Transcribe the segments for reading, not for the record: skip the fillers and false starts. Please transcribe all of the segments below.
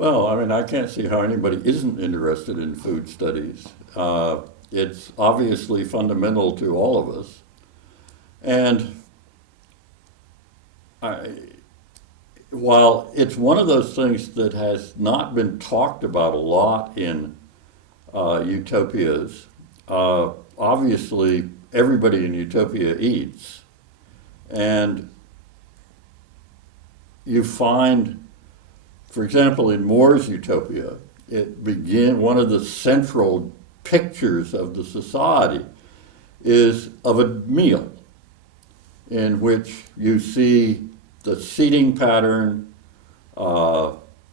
Well, I mean, I can't see how anybody isn't interested in food studies. It's obviously fundamental to all of us. And I, while it's one of those things that has not been talked about a lot in utopias, obviously everybody in utopia eats. And you find, for example, in More's utopia, one of the central pictures of the society is of a meal in which you see the seating pattern,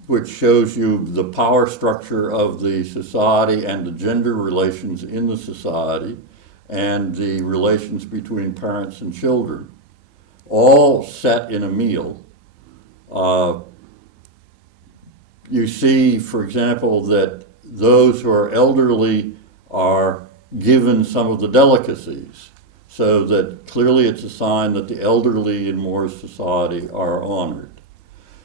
which shows you the power structure of the society and the gender relations in the society and the relations between parents and children, all set in a meal. You see, for example, that those who are elderly are given some of the delicacies, so that clearly it's a sign that the elderly in More's society are honored.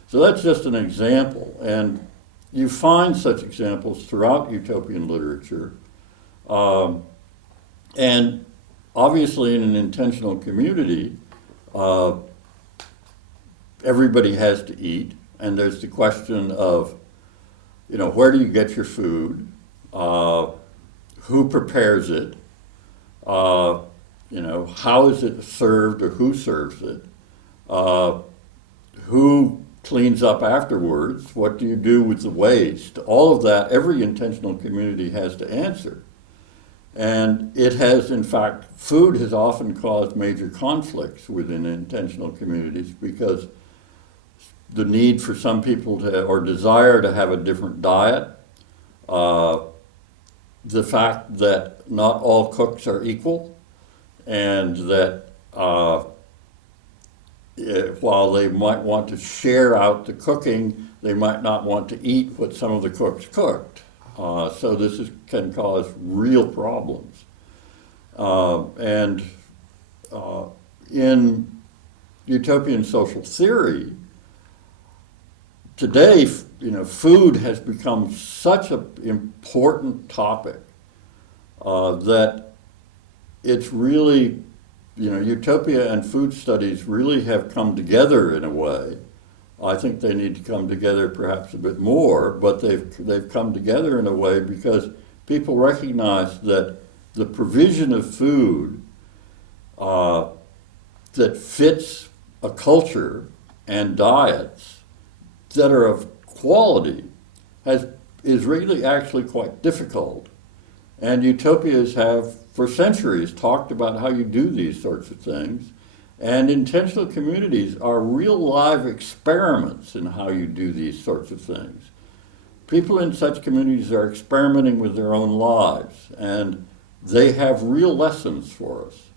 So that's just an example, and you find such examples throughout utopian literature. And obviously in an intentional community, everybody has to eat, and there's the question of, where do you get your food? Who prepares it? How is it served or who serves it? Who cleans up afterwards? What do you do with the waste? All of that, every intentional community has to answer. And it has, in fact, food has often caused major conflicts within intentional communities because the need for some people to, or desire to have a different diet, the fact that not all cooks are equal, and that while they might want to share out the cooking, they might not want to eat what some of the cooks cooked. So this can cause real problems. In utopian social theory, today, food has become such an important topic that it's really, utopia and food studies really have come together in a way. I think they need to come together perhaps a bit more, but they've come together in a way because people recognize that the provision of food that fits a culture and diets that are of quality is really actually quite difficult. And utopias have, for centuries, talked about how you do these sorts of things. And intentional communities are real live experiments in how you do these sorts of things. People in such communities are experimenting with their own lives, and they have real lessons for us.